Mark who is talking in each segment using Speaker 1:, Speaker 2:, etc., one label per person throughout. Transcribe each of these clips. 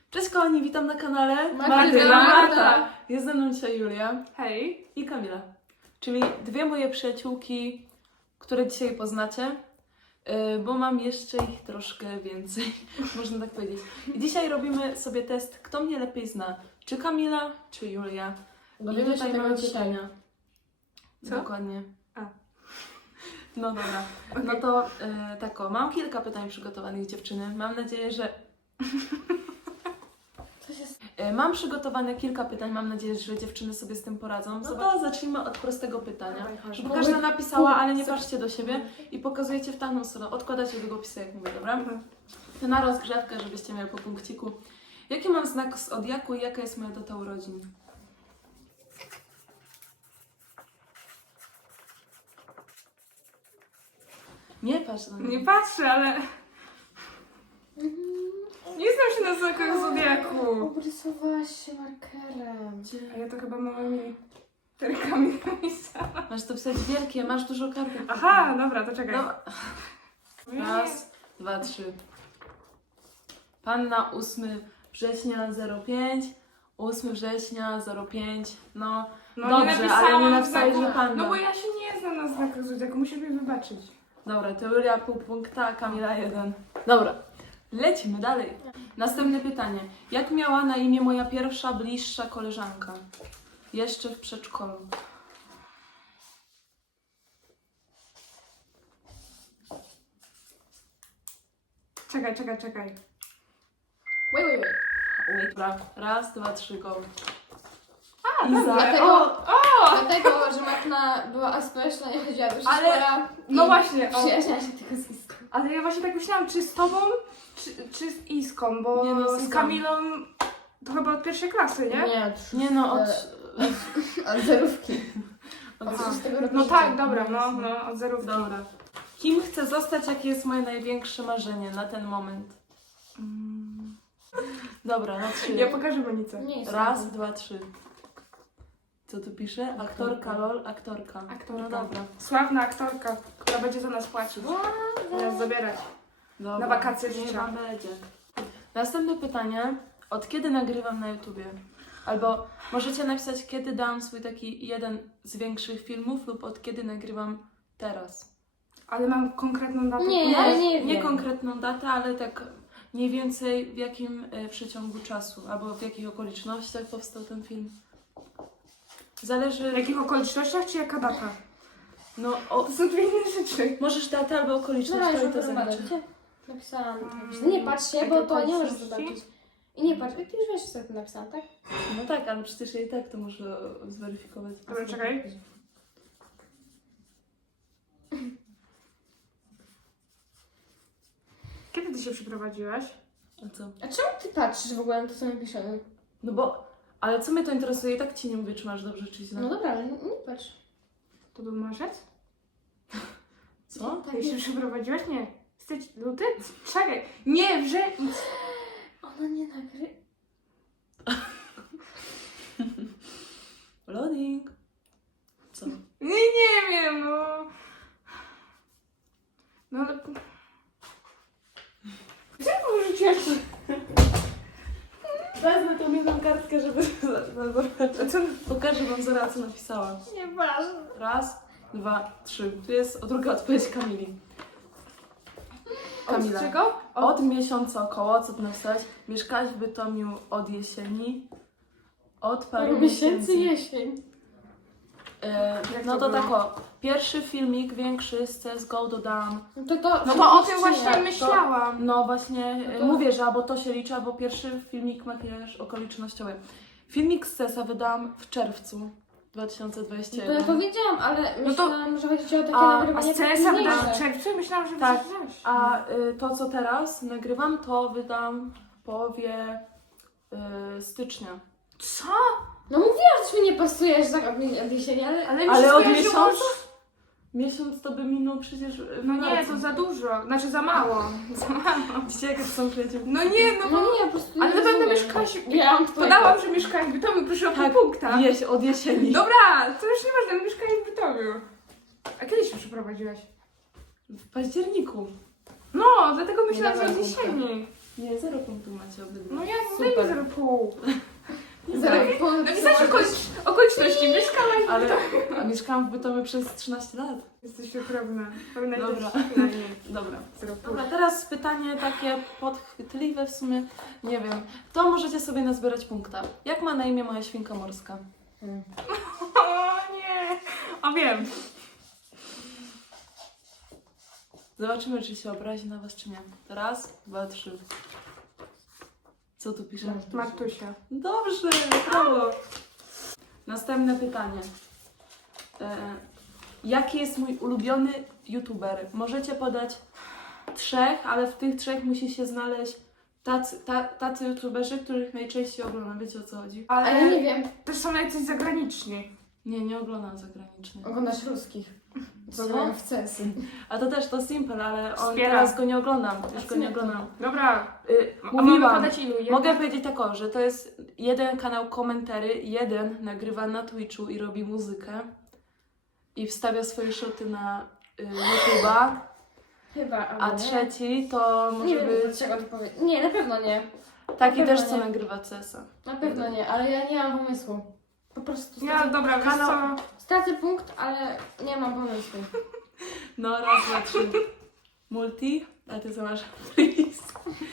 Speaker 1: Cześć kochani, witam na kanale
Speaker 2: Marta.
Speaker 1: Jest ze mną dzisiaj Julia
Speaker 2: Hej.
Speaker 1: i Kamila, czyli dwie moje przyjaciółki, które dzisiaj poznacie, bo mam jeszcze ich troszkę więcej, można tak powiedzieć. I dzisiaj robimy sobie test, kto mnie lepiej zna, czy Kamila, czy Julia.
Speaker 3: Dowiemy się tego
Speaker 1: mamy
Speaker 3: pytania.
Speaker 2: Co?
Speaker 1: Dokładnie.
Speaker 2: A.
Speaker 1: No dobra, no to tak o, mam kilka pytań przygotowanych dziewczyny, mam nadzieję, że...
Speaker 3: Co się stało?
Speaker 1: Mam przygotowane kilka pytań, mam nadzieję, że dziewczyny sobie z tym poradzą. No to zacznijmy od prostego pytania.
Speaker 2: Dawaj, chodź.
Speaker 1: Żeby każda napisała, ale nie patrzcie do siebie i pokazujecie w tamtą stronę. Odkładacie długopisy, jak mówię, dobra? To na rozgrzewkę, żebyście mieli po punkciku. Jaki mam znak z zodiaku i jaka jest moja data urodzin? Nie patrz na mnie.
Speaker 2: Nie patrzę, ale... Nie znam się na znakach zodiaku.
Speaker 3: Obrysowałaś się markerem.
Speaker 2: A ja to chyba małymi literkami napisałam.
Speaker 1: Masz to pisać wielkie, masz dużo kartek.
Speaker 2: Aha, dobra, to czekaj.
Speaker 1: Dobra. Raz, dwa, trzy. Panna 8 września 05, 8 września 05, no dobrze,
Speaker 2: nie
Speaker 1: ale nie
Speaker 2: napisałam
Speaker 1: napisałeś,
Speaker 2: znaku.
Speaker 1: że panna.
Speaker 2: No bo ja się nie znam na znakach zodiaku, musisz mi wybaczyć.
Speaker 1: Dobra, to Julia pół punkta, Kamila 1. Dobra, lecimy dalej. Następne pytanie. Jak miała na imię moja pierwsza, bliższa koleżanka? Jeszcze w przedszkolu.
Speaker 2: Czekaj.
Speaker 3: Wait.
Speaker 1: Dobra, raz, dwa, trzy, go.
Speaker 2: A,
Speaker 1: Iza.
Speaker 3: Dlatego,
Speaker 1: O!
Speaker 3: dlatego, że Martyna była aspeszna, nie chodziła do
Speaker 2: Ale-
Speaker 3: przedszkola.
Speaker 2: no
Speaker 3: i
Speaker 2: właśnie, o.
Speaker 3: Przyjaźniała się tylko z Iską.
Speaker 2: Ale ja właśnie tak myślałam, czy z tobą, czy z Iską, bo
Speaker 1: Nie, no, z
Speaker 2: z
Speaker 1: Iską.
Speaker 2: Kamilą to chyba od pierwszej klasy, nie?
Speaker 1: Nie no, od...
Speaker 3: Od zerówki.
Speaker 1: od
Speaker 2: Aha.
Speaker 3: Z tego roku
Speaker 2: No
Speaker 3: życia.
Speaker 2: tak, dobra, no, od zerówki.
Speaker 1: Dobra. Kim chcę zostać, jakie jest moje największe marzenie na ten moment? Dobra, na trzy.
Speaker 2: Ja pokażę Monicę.
Speaker 3: Nie jest
Speaker 1: Raz,
Speaker 3: tak.
Speaker 1: dwa, trzy. Co tu pisze? Aktorka, lol, aktorka.
Speaker 2: Aktorka.
Speaker 1: No dobra.
Speaker 2: Sławna aktorka, która będzie za nas płacić. Nas zabierać.
Speaker 1: Dobra.
Speaker 2: Na wakacje
Speaker 1: Niech
Speaker 2: życia.
Speaker 1: wam będzie. Następne pytanie. Od kiedy nagrywam na YouTubie? Albo możecie napisać, kiedy dałam swój taki jeden z większych filmów lub od kiedy nagrywam teraz.
Speaker 2: Ale mam konkretną datę.
Speaker 3: Nie, nie
Speaker 1: Nie
Speaker 3: wiem.
Speaker 1: konkretną datę, ale tak mniej więcej w jakim przeciągu czasu, albo w jakich okolicznościach powstał ten film. Zależy...
Speaker 2: W jakich okolicznościach, czy jaka data?
Speaker 1: No,
Speaker 2: To są dwie inne rzeczy.
Speaker 1: możesz datę albo okoliczność,
Speaker 3: Dobra,
Speaker 1: to
Speaker 3: już
Speaker 1: i to
Speaker 3: to badać.
Speaker 1: zaliczy.
Speaker 3: Napisałam.
Speaker 2: Mm,
Speaker 3: Nie patrz się,
Speaker 2: jakie
Speaker 3: bo to nie możesz
Speaker 2: okoliczności?
Speaker 3: zobaczyć. I nie patrz, ty już wiesz, co tu napisałam, tak?
Speaker 1: No tak, ale przecież ja i tak to muszę zweryfikować.
Speaker 2: Dobra, czekaj. Kiedy ty się przeprowadziłaś?
Speaker 1: A co?
Speaker 3: A czemu ty patrzysz w ogóle na to, co napisane?
Speaker 1: No bo, ale co mnie to interesuje? I tak ci nie mówię, czy masz dobrze, czy źle.
Speaker 3: No dobra, ale nie patrz.
Speaker 2: To był marzec?
Speaker 1: Co?
Speaker 3: Tak,
Speaker 2: Ty się
Speaker 3: nie.
Speaker 2: przeprowadziłaś? Nie. Luty? Czekaj. Nie,
Speaker 3: Ona nie nagry...
Speaker 1: Loading. Co?
Speaker 2: Nie wiem, no. No ale... Gdzie wyrzuciłaś to?
Speaker 1: Wezmę tą jedną kartkę, żeby zobaczyć.
Speaker 2: Co?
Speaker 1: Pokażę wam zaraz, co napisałam.
Speaker 3: Nieważne.
Speaker 1: Raz, dwa, trzy. Tu jest druga odpowiedź Kamili. Kamila.
Speaker 2: Od czego?
Speaker 1: Od miesiąca około, co ty napisałaś? Mieszkałaś w Bytomiu od jesieni. Od paru miesięcy.
Speaker 3: jesień.
Speaker 2: Jak
Speaker 1: No
Speaker 2: to
Speaker 1: to
Speaker 2: było?
Speaker 1: tak o, pierwszy filmik większy z CSGO dodałam.
Speaker 3: No to
Speaker 2: No to o tym
Speaker 3: nie.
Speaker 2: właśnie myślałam.
Speaker 1: No właśnie,
Speaker 3: No to-
Speaker 1: mówię, że albo to się liczy, albo pierwszy filmik makijaż okolicznościowy. Filmik z CESa wydałam w czerwcu
Speaker 3: No
Speaker 1: 2021.
Speaker 3: to ja powiedziałam, ale
Speaker 2: No to-
Speaker 3: myślałam, że chodzi ci o takie
Speaker 1: A
Speaker 3: nagrywanie
Speaker 2: A z CS-a wydałam w
Speaker 3: późniejsze.
Speaker 2: czerwcu? Myślałam, że
Speaker 1: Tak.
Speaker 2: wyprzedziłaś.
Speaker 1: A to, co teraz nagrywam, to wydam w połowie stycznia.
Speaker 2: Co?
Speaker 3: No mówiłam, że ci nie pasujesz za od jesieni, ale...
Speaker 2: Ale, mi się
Speaker 1: Ale od
Speaker 2: skojarzyło,
Speaker 1: miesiąca?
Speaker 2: że-
Speaker 1: Miesiąc to by minął przecież w
Speaker 2: No nie,
Speaker 1: marcu.
Speaker 2: to za dużo. Znaczy za mało. Za mało.
Speaker 1: Widzicie, jakie to są przyjaciółki?
Speaker 2: No nie, no
Speaker 3: No
Speaker 2: bo...
Speaker 3: nie, po prostu
Speaker 2: Ale
Speaker 3: nie
Speaker 2: na pewno
Speaker 3: rozumiem.
Speaker 2: mieszkałaś...
Speaker 3: Miałam twoje...
Speaker 2: Podałam, że mieszkałaś w Bytomiu, proszę o
Speaker 1: Tak.
Speaker 2: pół punkta.
Speaker 1: Od jesieni.
Speaker 2: Dobra, to już nieważne, mieszkałaś w Bytomiu. A kiedy się przeprowadziłaś?
Speaker 1: W październiku.
Speaker 2: No, dlatego myślałam, że
Speaker 3: dawaj
Speaker 2: od
Speaker 3: punkta.
Speaker 2: jesieni.
Speaker 1: Nie, 0 punktów macie obydwa.
Speaker 2: No ja
Speaker 1: Super.
Speaker 2: zdejmę 0,5. Napisałeś
Speaker 3: Napisałeś
Speaker 2: okoliczności. Mieszkałaś w
Speaker 1: Ale
Speaker 2: Bytomiu.
Speaker 1: a mieszkałam w Bytomiu przez 13 lat.
Speaker 2: Jesteś okropna. Powinna
Speaker 1: Dobra.
Speaker 2: być przynajmniej
Speaker 1: Dobra.
Speaker 2: 0,5.
Speaker 1: Dobra, teraz pytanie takie podchwytliwe w sumie. Nie wiem. To możecie sobie nazbierać punkta. Jak ma na imię moja świnka morska?
Speaker 2: O nie! A wiem.
Speaker 1: Zobaczymy, czy się obrazi na was, czy nie. Raz, dwa, trzy. Co tu pisze?
Speaker 2: Martusia.
Speaker 1: Dobrze, brawo. Następne pytanie. Jaki jest mój ulubiony youtuber? Możecie podać 3, ale w tych 3 musi się znaleźć tacy youtuberzy, których najczęściej oglądam. Wiecie, o co chodzi?
Speaker 3: A ja
Speaker 2: Ale
Speaker 3: nie wiem.
Speaker 2: też są jacyś zagraniczni.
Speaker 1: Nie oglądam zagranicznych.
Speaker 3: Oglądasz ruskich.
Speaker 1: Co?
Speaker 3: Zagrają w CS-y.
Speaker 1: A to też to Simple, ale on
Speaker 2: Wspiera.
Speaker 1: teraz go nie oglądam. Już go nie
Speaker 3: co nie to?
Speaker 1: oglądam.
Speaker 2: Dobra. A mamy
Speaker 1: Mówiłam.
Speaker 2: podać ilu?
Speaker 1: Mogę powiedzieć tak, że to jest jeden kanał komentary, jeden nagrywa na Twitchu i robi muzykę i wstawia swoje shoty na YouTube'a,
Speaker 3: Chyba,
Speaker 1: a
Speaker 3: albo nie.
Speaker 1: trzeci to
Speaker 3: Nie
Speaker 1: może
Speaker 3: wiem,
Speaker 1: być
Speaker 3: dlaczego to powiedzieć. Nie, na pewno nie.
Speaker 1: taki
Speaker 3: na
Speaker 1: też,
Speaker 3: pewno
Speaker 1: co
Speaker 3: nie.
Speaker 1: nagrywa CS-a.
Speaker 3: Na pewno nie, ale ja nie mam pomysłu. Po prostu
Speaker 2: Ja, dobra, wiesz
Speaker 1: Kanał-
Speaker 2: co?
Speaker 3: stracę punkt, ale nie mam pomysłu.
Speaker 1: No raz, dwa, trzy. Multi? A ty co masz? Please.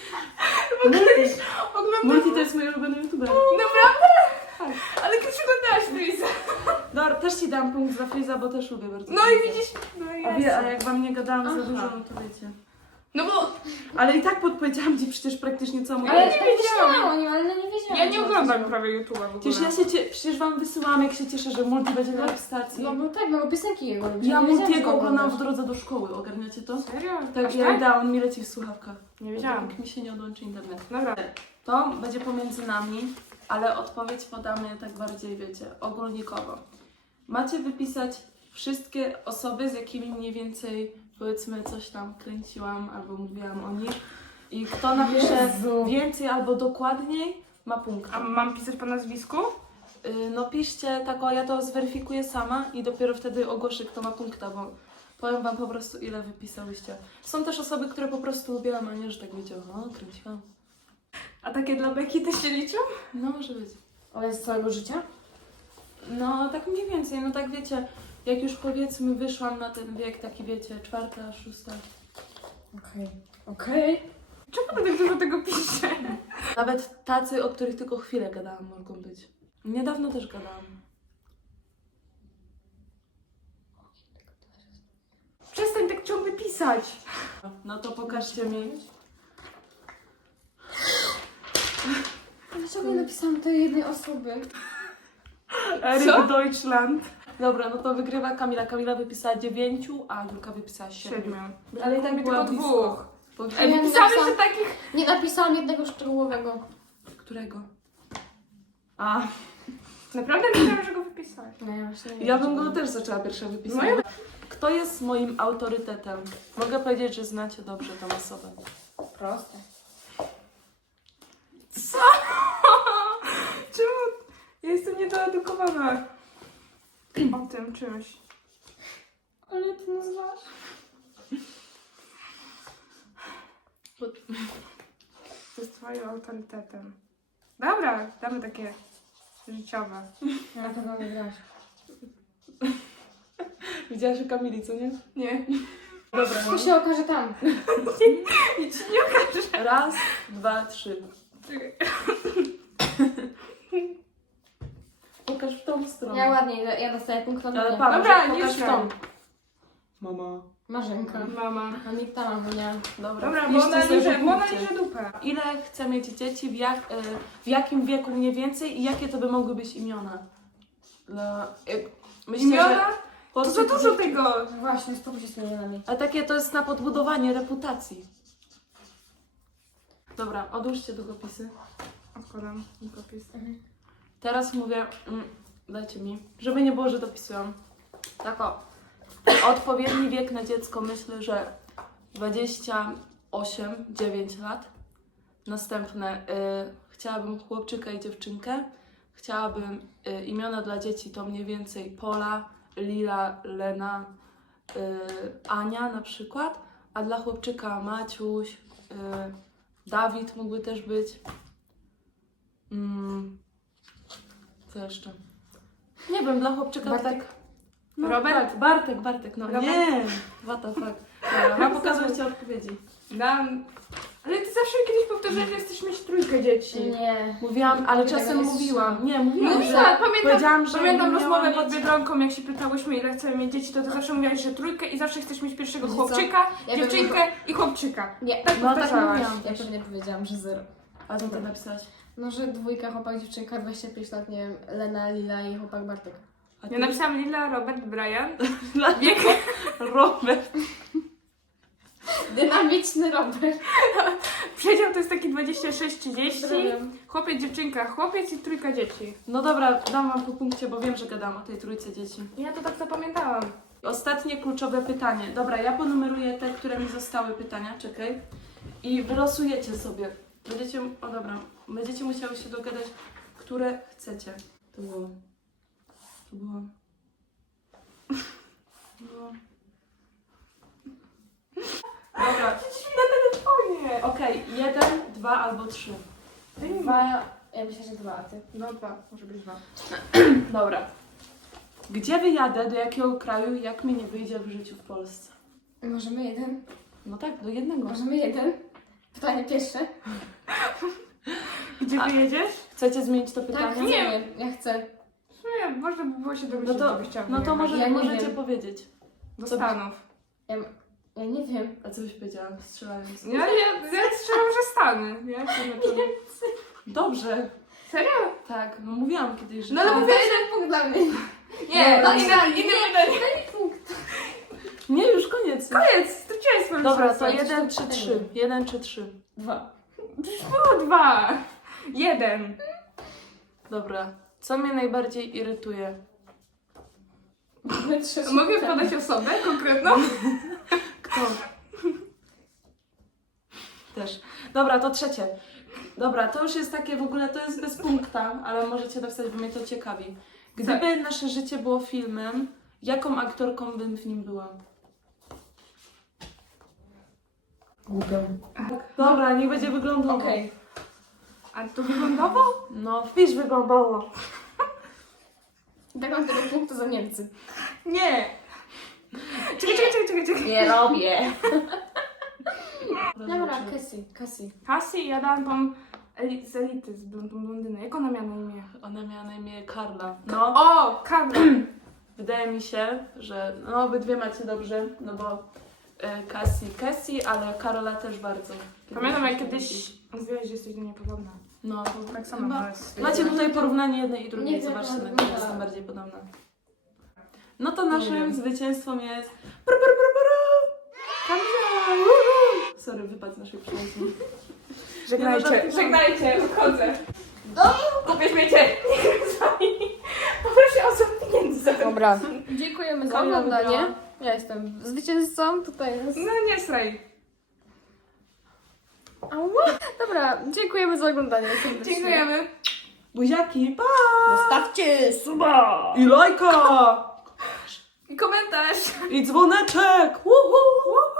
Speaker 2: Oglądam.
Speaker 1: Multi to jest mój ulubiony YouTuber.
Speaker 2: Naprawdę? Ale kiedyś oglądałaś Freeza.
Speaker 1: Dobra, też ci dam punkt za Freeza, bo też lubię bardzo
Speaker 2: No i
Speaker 1: Freeza.
Speaker 2: widzisz? No i
Speaker 1: A jak wam nie gadałam za
Speaker 3: Aha.
Speaker 1: dużo, no to wiecie.
Speaker 2: No bo
Speaker 1: Ale i tak podpowiedziałam ci przecież praktycznie całą
Speaker 3: Ale
Speaker 2: nie
Speaker 3: tak
Speaker 2: wiedziałam.
Speaker 3: myślałam o nim, ale nie wiedziałam.
Speaker 2: ja nie
Speaker 3: co
Speaker 2: oglądam
Speaker 3: to
Speaker 2: prawie YouTube'a w ogóle.
Speaker 1: Przecież ja się przecież wam wysyłam, jak się cieszę, że Multi będzie grał w stacji.
Speaker 3: No bo tak, no bo piosenki jego lubię.
Speaker 1: Ja
Speaker 3: Nie wiedziałam,
Speaker 1: Multiego
Speaker 3: że
Speaker 1: oglądam w
Speaker 3: oglądasz.
Speaker 1: drodze do szkoły, ogarniacie to?
Speaker 2: Serio?
Speaker 1: Tak,
Speaker 2: Aż
Speaker 1: ja da, on mi leci w słuchawkach.
Speaker 2: Nie wiedziałam.
Speaker 1: Jak mi się nie odłączy internet.
Speaker 2: Dobra.
Speaker 1: To będzie pomiędzy nami, ale odpowiedź podamy tak bardziej, wiecie, ogólnikowo. Macie wypisać wszystkie osoby, z jakimi mniej więcej, powiedzmy, coś tam kręciłam albo mówiłam o nich. I kto napisze
Speaker 3: Jezu.
Speaker 1: więcej albo dokładniej, ma punkt.
Speaker 2: A mam pisać po nazwisku?
Speaker 1: No piszcie tak, o ja to zweryfikuję sama i dopiero wtedy ogłoszę, kto ma punkta, bo powiem wam po prostu, ile wypisałyście. Są też osoby, które po prostu lubiłam, a nie, że tak wiecie, o, kręciłam.
Speaker 2: A takie dla beki też się liczą?
Speaker 1: No, może być.
Speaker 3: Ale z całego życia?
Speaker 1: No, tak mniej więcej, no tak wiecie, jak już powiedzmy wyszłam na ten wiek, taki wiecie, 4., 6.
Speaker 3: Okej.
Speaker 2: Czemu ty tak dużo tego pisze?
Speaker 1: Nawet tacy, o których tylko chwilę gadałam, mogą być. Niedawno też gadałam.
Speaker 2: Przestań tak ciągle pisać.
Speaker 1: No to pokażcie mi.
Speaker 3: Dlaczego nie napisałam tej jednej osoby?
Speaker 1: Erik Deutschland. Dobra, no to wygrywa Kamila. Kamila wypisała 9, a Julka wypisała 7.
Speaker 2: 7.
Speaker 1: Ale i tak była
Speaker 2: tylko
Speaker 1: blisko.
Speaker 2: dwóch.
Speaker 3: A ja nie
Speaker 2: Pisałeś,
Speaker 3: napisałam,
Speaker 2: że takich...
Speaker 3: nie napisałam jednego szczegółowego.
Speaker 1: Którego? A,
Speaker 2: Naprawdę myślałam, że go wypisałeś.
Speaker 3: No ja właśnie nie
Speaker 1: ja
Speaker 3: wiem,
Speaker 1: bym
Speaker 3: czy
Speaker 1: go
Speaker 3: to-
Speaker 1: też zaczęła pierwsza wypisać.
Speaker 2: No ja-
Speaker 1: Kto jest moim autorytetem? Mogę powiedzieć, że znacie dobrze tą osobę.
Speaker 3: Proste.
Speaker 2: Co? Czemu? Ja jestem niedoedukowana o tym czymś.
Speaker 3: Ale ty nazwasz?
Speaker 2: To jest twoim autorytetem. Dobra, damy takie życiowe.
Speaker 3: Na pewno nie grasz.
Speaker 1: Widziałaś u Kamili, co nie?
Speaker 2: Nie.
Speaker 1: Dobra.
Speaker 3: To się okaże tam.
Speaker 2: Nic ci nie okaże.
Speaker 1: Raz, dwa, trzy. Pokaż w tą stronę.
Speaker 3: Ja ładnie, ja dostaję punkt od
Speaker 1: Ale
Speaker 3: mnie.
Speaker 1: Paweł,
Speaker 2: Dobra,
Speaker 1: pokaż w
Speaker 2: nie
Speaker 1: tą. Mama.
Speaker 3: Marzenka.
Speaker 2: Mama.
Speaker 3: A nikt tam ma, nie.
Speaker 1: Dobra,
Speaker 2: Dobra,
Speaker 1: wpiszcie
Speaker 2: bo ona
Speaker 1: sobie
Speaker 2: liże
Speaker 1: punkty.
Speaker 2: dupę.
Speaker 1: Ile chce mieć dzieci, w jakim wieku mniej więcej i jakie to by mogły być imiona? Myślę,
Speaker 2: Imiona?
Speaker 1: że
Speaker 2: To za dużo tego.
Speaker 3: No właśnie, spokój się z tymi imionami.
Speaker 1: A takie to jest na podbudowanie reputacji. Dobra, odłóżcie długopisy.
Speaker 2: Odkładam długopis.
Speaker 1: Teraz mówię, dajcie mi, żeby nie było, że dopisują. Tak o. Odpowiedni wiek na dziecko myślę, że 28-9 lat. Następne, chciałabym chłopczyka i dziewczynkę. Chciałabym imiona dla dzieci to mniej więcej Pola, Lila, Lena, Ania na przykład. A dla chłopczyka Maciuś, Dawid mógłby też być. Co jeszcze? Nie wiem, dla chłopczyka
Speaker 3: Bartek?
Speaker 1: tak... No,
Speaker 2: Robert?
Speaker 1: Bartek, no
Speaker 2: Robert?
Speaker 1: nie! What the fuck. Dobra, mam pokazać Ci odpowiedzi.
Speaker 2: Dam. Ale ty zawsze kiedyś powtarzałeś, że chcesz mieć trójkę dzieci.
Speaker 3: Nie.
Speaker 1: Mówiłam, ale
Speaker 3: Tego
Speaker 1: czasem
Speaker 3: nie
Speaker 1: mówiłam. Nie, mówiłam,
Speaker 2: No
Speaker 1: że...
Speaker 2: tak,
Speaker 1: powiedziałam, że
Speaker 2: pamiętam
Speaker 1: nie
Speaker 2: rozmowę
Speaker 1: miałam
Speaker 2: pod
Speaker 1: mieć-
Speaker 2: Biedronką, jak się pytałyśmy, ile chcemy mieć dzieci, to zawsze mówiłaś, że trójkę i zawsze chcesz mieć pierwszego
Speaker 3: Wiecie co?
Speaker 2: chłopczyka,
Speaker 3: Ja bym-
Speaker 2: dziewczynkę i chłopczyka.
Speaker 3: Nie.
Speaker 2: Tak
Speaker 1: No tak
Speaker 2: powtarzałaś.
Speaker 1: mówiłam
Speaker 3: Ja
Speaker 1: też.
Speaker 3: pewnie powiedziałam, że 0.
Speaker 1: A co ty napisałaś?
Speaker 3: No, że 2 chłopak, dziewczynka, 25 lat, nie wiem, Lena, Lila i chłopak Bartek.
Speaker 1: A
Speaker 2: Ja napisałam Lila, Robert, Brian.
Speaker 1: Dla
Speaker 2: Wiek.
Speaker 1: Robert.
Speaker 3: Dynamiczny Robert.
Speaker 2: Przedział to jest taki 26-30.
Speaker 3: Pozdrawiam.
Speaker 2: Chłopiec, dziewczynka, chłopiec i trójka dzieci.
Speaker 1: No dobra, dam wam po punkcie, bo wiem, że gadam o tej trójce dzieci.
Speaker 2: Ja to tak zapamiętałam.
Speaker 1: Ostatnie kluczowe pytanie. Dobra, ja ponumeruję te, które mi zostały pytania, czekaj. I wylosujecie sobie. Będziecie, o dobra, będziecie musiały się dogadać, które chcecie. To było. To było. No. Dobra,
Speaker 2: Na telefonie.
Speaker 1: okej, 1, 2 albo 3.
Speaker 3: 2, ja myślę, że 2, a ty?
Speaker 2: No 2, może być 2.
Speaker 1: Dobra. Gdzie wyjadę, do jakiego kraju, jak mi nie wyjdzie w życiu w Polsce?
Speaker 3: Możemy 1?
Speaker 1: No tak, do jednego.
Speaker 3: Możemy 1? Pytanie pierwsze.
Speaker 2: Gdzie wyjedziesz?
Speaker 1: Chcecie zmienić to
Speaker 3: Tak,
Speaker 1: pytanie?
Speaker 3: nie. Ja chcę.
Speaker 2: W sumie można by było się
Speaker 1: No
Speaker 2: domyślić,
Speaker 1: to,
Speaker 2: gdzie byś chciała
Speaker 1: no to
Speaker 2: wyjechać.
Speaker 1: może,
Speaker 3: Ja nie
Speaker 1: możecie
Speaker 3: wiem.
Speaker 1: powiedzieć.
Speaker 2: Do
Speaker 1: co byś-
Speaker 2: Stanów.
Speaker 3: Ja nie wiem.
Speaker 1: A co byś powiedziała, strzelając?
Speaker 2: Ja strzelam, że Stany. Nie?
Speaker 1: Dobrze.
Speaker 2: Serio?
Speaker 1: Tak, no mówiłam kiedyś, że...
Speaker 2: No ale
Speaker 1: tak.
Speaker 2: mówię,
Speaker 3: To 1 punkt dla mnie.
Speaker 2: Nie,
Speaker 3: tak,
Speaker 2: inne
Speaker 3: tak,
Speaker 2: pytanie.
Speaker 3: Punkt.
Speaker 1: Nie, już koniec.
Speaker 2: Koniec, straciłaś swoją
Speaker 1: Dobra,
Speaker 2: szansę.
Speaker 1: to
Speaker 3: Słuchajcie,
Speaker 1: 1
Speaker 3: to
Speaker 1: czy 3? 1 czy 3?
Speaker 3: 2.
Speaker 2: Było 2. 1.
Speaker 1: Dobra. Co mnie najbardziej irytuje?
Speaker 3: Mamy 3
Speaker 2: Mogę podać osobę konkretną?
Speaker 1: Kto? Też. Dobra, to trzecie. Dobra, to już jest takie w ogóle, to jest bez punkta, ale możecie napisać, bo mnie to ciekawi. Gdyby nasze życie było filmem, jaką aktorką bym w nim była?
Speaker 3: Głupią.
Speaker 1: Dobra, niech będzie wyglądało.
Speaker 3: Okej.
Speaker 2: A to wyglądało?
Speaker 1: No, wpisz wyglądało.
Speaker 3: Tak mam tego punktu za Niemcy.
Speaker 2: Nie. Czekaj.
Speaker 3: Nie robię. Dobra,
Speaker 1: Zobaczymy.
Speaker 3: Cassie.
Speaker 2: Cassie, ja dałam tą z elity, z blondyny. Jak ona miała na imię?
Speaker 1: Ona miała na imię Karla. No,
Speaker 2: O, Karla.
Speaker 1: wydaje mi się, że no obydwie macie dobrze, no bo Cassie, ale Karola też bardzo.
Speaker 2: Pamiętam, jak kiedyś mówiłaś, że jesteś do niej podobna.
Speaker 1: No, to
Speaker 2: Tak samo
Speaker 1: chyba.
Speaker 2: teraz.
Speaker 1: Macie tutaj porównanie jednej i drugiej,
Speaker 3: Nie wiem,
Speaker 1: zobaczcie, na
Speaker 3: jak
Speaker 1: które
Speaker 3: wygląda.
Speaker 1: jestem bardziej podobna. No to
Speaker 3: Nie
Speaker 1: naszym
Speaker 3: wiem.
Speaker 1: zwycięstwem jest... Kamila! Uhu! Sorry, wypadł z naszej przyjaźni.
Speaker 2: Żegnajcie, żegnajcie, odchodzę.
Speaker 3: Domu?
Speaker 2: Kupię śmiecie. Niech dzwoni. Poproszę o pieniędzy za to.
Speaker 3: Dobra. Dziękujemy za
Speaker 1: Kamila
Speaker 3: oglądanie.
Speaker 1: wygrała.
Speaker 3: Ja jestem zwycięzcą, tutaj jest...
Speaker 2: No nie sraj.
Speaker 3: Ała. Dobra, dziękujemy za oglądanie. serdecznie.
Speaker 2: Dziękujemy.
Speaker 1: Buziaki, pa!
Speaker 3: Zostawcie suba!
Speaker 1: I lajka!
Speaker 2: I komentarz.
Speaker 1: I dzwoneczek! Uhu!